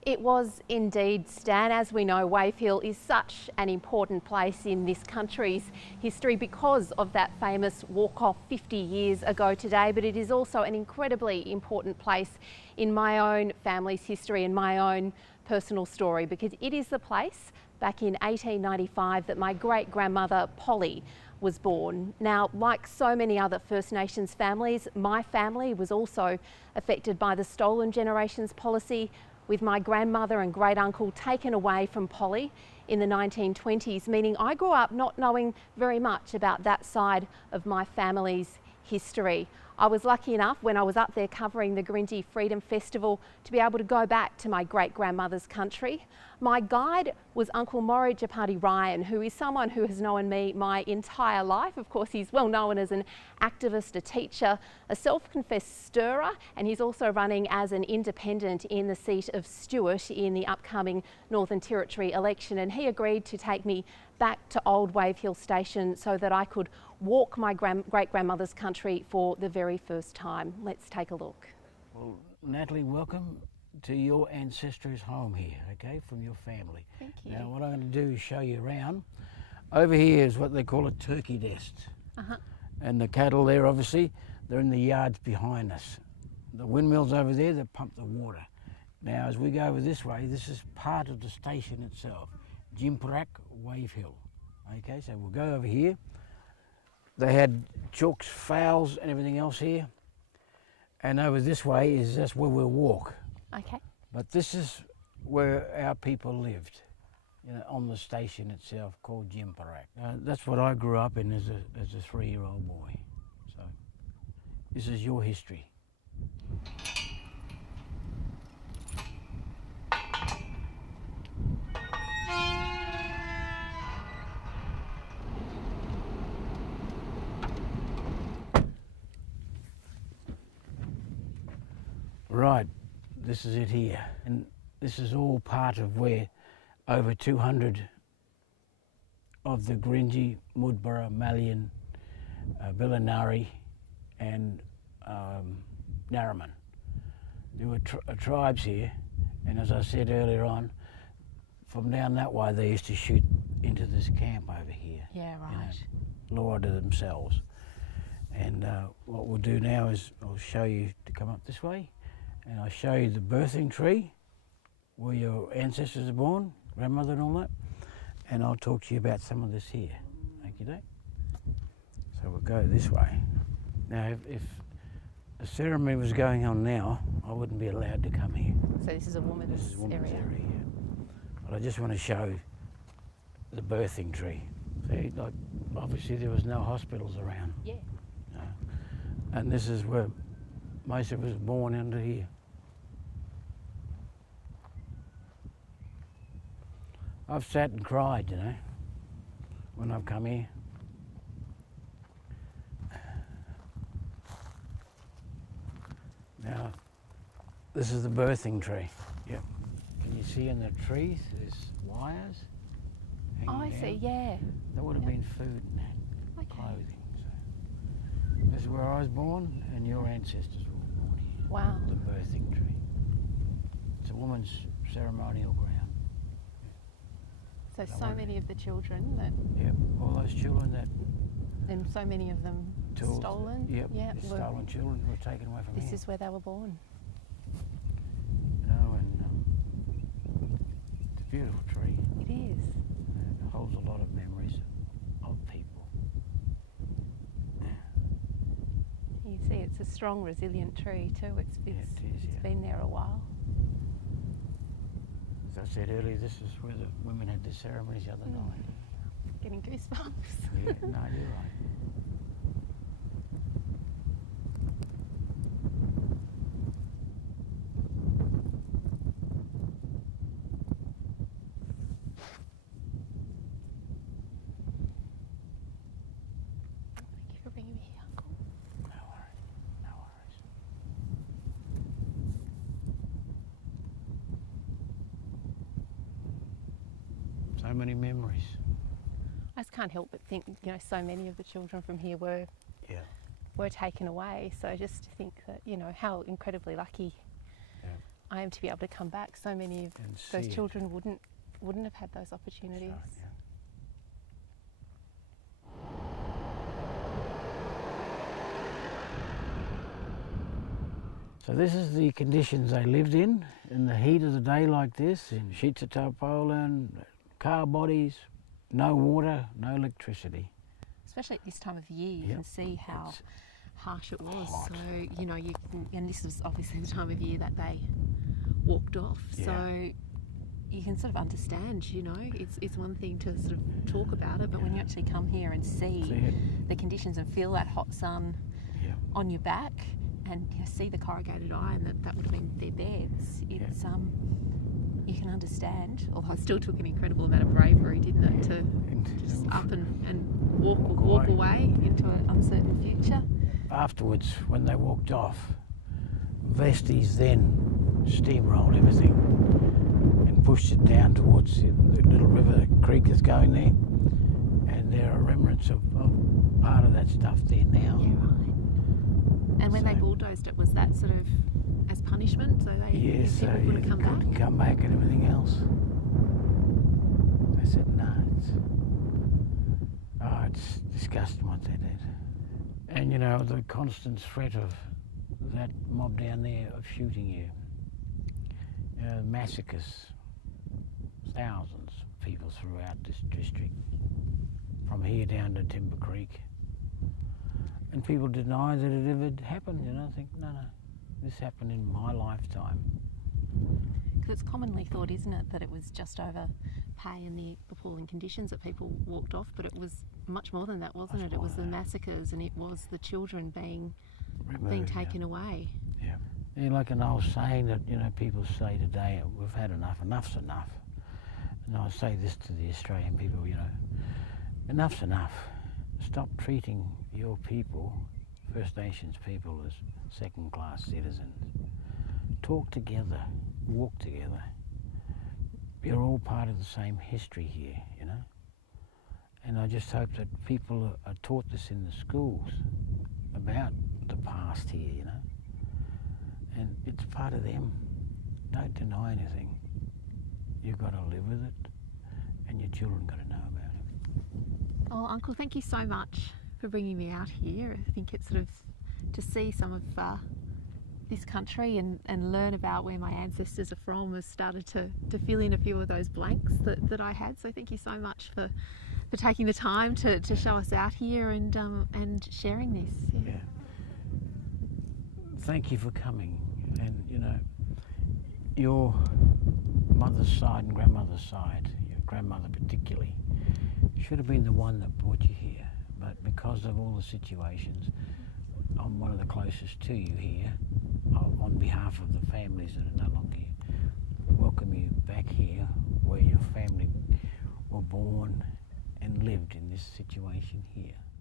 It was indeed, Stan. As we know, Wave Hill is such an important place in this country's history because of that famous walk-off 50 years ago today, but it is also an incredibly important place in my own family's history and my own personal story, because it is the place back in 1895 that my great-grandmother Polly was born. Now, like so many other First Nations families, my family was also affected by the Stolen Generations policy, with my grandmother and great uncle taken away from Polly in the 1920s, meaning I grew up not knowing very much about that side of my family's history. I was lucky enough when I was up there covering the Gurindji Freedom Festival to be able to go back to my great-grandmother's country. My guide was Uncle Maury Japati Ryan, who is someone who has known me my entire life. Of course, he's well known as an activist, a teacher, a self-confessed stirrer, and he's also running as an independent in the seat of Stewart in the upcoming Northern Territory election. And he agreed to take me back to Old Wave Hill Station so that I could walk my great-grandmother's country for the very first time. Let's take a look. Well, Natalie, welcome to your ancestors' home here, okay, from your family. Thank you. Now, what I'm going to do is show you around. Over here is what they call a turkey nest. And the cattle there, obviously, they're in the yards behind us. The windmills over there that pump the water. Now, as we go over this way, this is part of the station itself, Jimpurak, Wave Hill. Okay, so we'll go over here. They had chooks, fowls and everything else here. And over this way is just where we'll walk. Okay. But this is where our people lived, you know, on the station itself called Jimpurak. That's what I grew up in as a 3-year-old boy. So this is your history. Right, this is it here, and this is all part of where over 200 of the Gurindji, Mudburra, Malian, Bilanari and Narraman. There were tribes here, and as I said earlier on, from down that way they used to shoot into this camp over here. Yeah, right. You know, law to themselves. And what we'll do now is I'll show you to come up this way. And I'll show you the birthing tree where your ancestors are born, grandmother and all that. And I'll talk to you about some of this here. Okay, so we'll go this way. Now, if a ceremony was going on now, I wouldn't be allowed to come here. So this is a woman's area. Yeah. But I just want to show the birthing tree. See, like obviously there was no hospitals around. Yeah. And this is where most of us born under here. I've sat and cried, you know, when I've come here. Now, this is the birthing tree. Yep. Can you see in the trees there's wires hanging Oh, I down? see, yeah. That would have been food and that, clothing. So this is where I was born and your ancestors were born here. Wow. The birthing tree. It's a woman's ceremonial ground. So many of the children that... Yep, all those children that... And so many of them stolen? Yep, yeah, the stolen children were taken away from here. This is where they were born. You know, and it's a beautiful tree. It is. It holds a lot of memories of people. You see, it's a strong, resilient tree too. It's been there a while. As I said earlier, this is where the women had their ceremonies the other night. Getting goosebumps. Yeah, no, you're right. Thank you for bringing me here, Uncle. No worries, no worries. So many memories. I just can't help but think, you know, so many of the children from here were taken away. So just to think that, you know, how incredibly lucky I am to be able to come back. So many of And those see it. children wouldn't have had those opportunities. Right, yeah. So this is the conditions they lived in the heat of the day like this, in sheets of tarpaulin, car bodies, no water, no electricity. Especially at this time of year, you Yep. can see how It's harsh it was. hot. So, you know, and this was obviously the time of year that they walked off. Yeah. So you can sort of understand, you know, it's one thing to sort of talk about it, but when you actually come here and see it. the conditions and feel that hot sun Yeah. on your back, and you see the corrugated iron that would have been their beds, it's you can understand. Although it still took an incredible amount of bravery, didn't it, to just up and walk away into an uncertain future. Afterwards, when they walked off, Vesties then steamrolled everything and pushed it down towards the little river creek that's going there, and there are remnants of part of that stuff there now. Yeah, right. And when they So- bulldozed it, was that sort of as punishment? So they Yes, so people couldn't come couldn't back? come back and everything else. They said, no, it's disgusting what they did. And you know, the constant threat of that mob down there of shooting you, massacres, thousands of people throughout this district, from here down to Timber Creek. And people deny that it ever happened, you know, I think, no, this happened in my lifetime. Because it's commonly thought, isn't it, that it was just over pay and the appalling conditions that people walked off, but it was much more than that, wasn't it? It was the massacres, and it was the children being Removed, taken away. Yeah. Yeah, like an old saying that, you know, people say today, we've had enough, enough's enough. And I say this to the Australian people, you know, enough's enough. Stop treating your people, First Nations people, as second-class citizens. Talk together, walk together. You're all part of the same history here, you know. And I just hope that people are taught this in the schools about the past here, you know. And it's part of them. Don't deny anything. You've got to live with it, and your children got to know about it. Oh, Uncle, thank you so much for bringing me out here. I think it's sort of to see some of this country and learn about where my ancestors are from has started to fill in a few of those blanks that I had. So thank you so much for taking the time to show us out here and sharing this. Yeah. Thank you for coming. And, you know, your mother's side and grandmother's side, your grandmother particularly, should have been the one that brought you here. But because of all the situations, I'm one of the closest to you here. On behalf of the families that are no longer here, welcome you back here where your family were born and lived in this situation here.